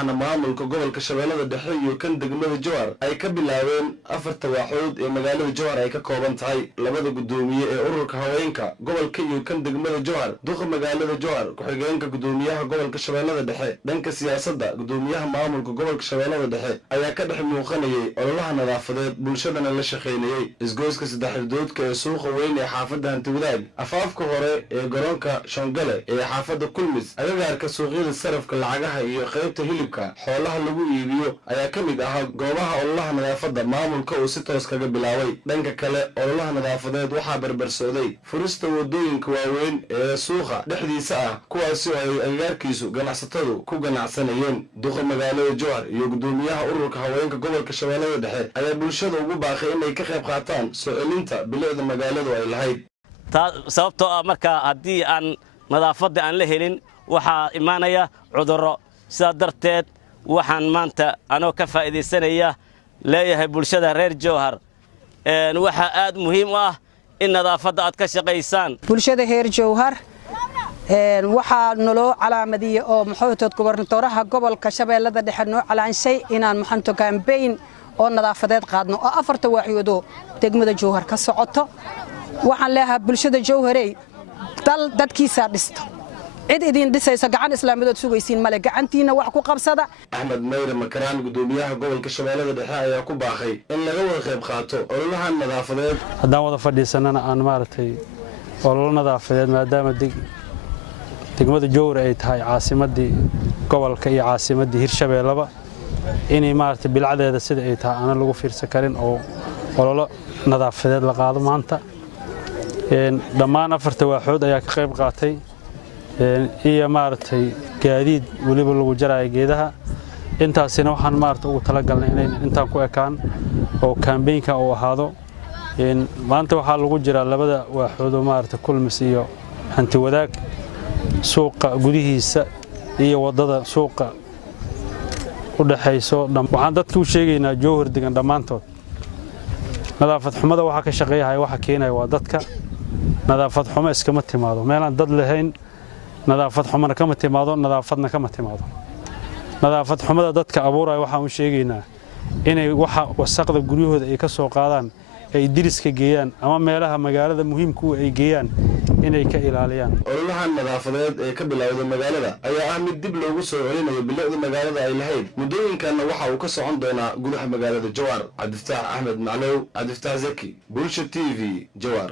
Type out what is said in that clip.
waxaana maamulka gobolka shabeellada dhexe iyo kan degmada Jowhar ay ka bilaabeen 4 waaxood ee magaalada Jowhar ay ka kooban tahay labada gudoomiye ee ururka haweenka gobolka iyo kan degmada Jowhar duqa magaalada Jowhar ku-xigeenka gudoomiyaha gobolka shabeellada dhexe dhanka siyaasadda gudoomiyaha maamulka gobolka shabeellada dhexe ayaa ka dhex muuqanayay ololaha nadaafadeed bulshadana la shaqeynayay isgoyska saddexdoodka ee suuqa weyn ee xaafadda Hantiwadaag afaafka hore ee garoonka Shongale ee xaafadda Kulmis agagaarka suuqyada sarafka lacagaha iyo qaybta hilibka xoolaha lagu iibiyo ayaa ka mid ah goobaha ololaha nadaafadda maamulka oo si toos kaga bilaabay dhanka kale ololaha nadaafadeed waxaa barbar socday furista wadooyinka waaweyn ee suuqa dhexdiisa ah kuwaas oo ay agagaarkiisu ganacsatadu ku ganacsanayeen duqa magaalada Jowhar iyo gudoomiyaha ururka haweenka gobolka shabeellada dhexe ayaa bulshada ugu baaqay inay ka qayb qaataan soo celinta bilicda magaaladu ay lahayd sababtoo ah marka haddii aan nadaafadda aan la helin waxaa imaanaya cudurro sidaa darteed waxaan maanta anoo ka faa'iidaysanaya leeyahay bulshada reer Jowhar waxa aad muhiim u ah in nadaafadda aad ka shaqaysaan bulshada reer Jowhar waxaa naloo calaamadiyay oo maxamed gobernatoraha gobolka shabeellada dhexe noo calaanshay inaan maxanto campaign oo nadaafadeed qaadno oo 4 waaxyood degmada Jowhar ka socoto waxaan leeyahay bulshada Jowharey dadkiisa dhisto cid idin dhisaysa gacan islaamiyeed sugaysiin male gacantiina wax ku qabsada Ahmed Mayre Makaraan gudoomiyaha gobolka shabeellada dhexe ayaa ku baaqay in laga wada qayb qaato ololaha nadaafadeed haddaan wada fadhiisanana aan maartay ololo nadaafadeed maadaama degmada Jowhar ay tahay caasimadii gobolka iyo caasimadii Hirshabeellaba inay maartay bilcadeeda sida ay tahay aan lagu fiirsan karin oo ololo nadaafadeed la qaado maanta dhammaan 4 waaxood ayaa ka qayb qaatay iyo maartay gaadiid waliba lagu jaray geedaha intaasina waxaan maartay ugu tala galnay inay intaan ku ekaan oo campaign-ka oo ahaado maanta waxa lagu jiraa labada waaxood oo maartay Kulmis iyo Hantiwadaag suuqa gudihiisa iyo wadada suuqa u dhaxayso waxaan dadku u sheegaynaa Jowhar degan dhamaantood nadaafad xumada waxa ka shaqeeyahay waxa keenay waa dadka nadaafad xumo iskama timaado meelaan dad lahayn nadaafad xumana kama timaado nadaafadna kama timaado nadaafad xumada dadka abuuray waxaan u sheegaynaa inay waxa wasaqda guryahooda ay ka soo qaadaan ay diriska geeyaan ama meelaha magaalada muhiimka ay geeyaan inay ka ilaaliyaan ololaha nadaafadeed ee ka bilowday magaalada ayaa ah mid dib loogu soo celinayo bilicda magaalada ay lahayd mudooyinkan waxa uu ka socon doonaa gudaha magaalada Jowhar Cabdifataax Ahmed Maclow Cabdifataax Zaki Bulsho TV Jowhar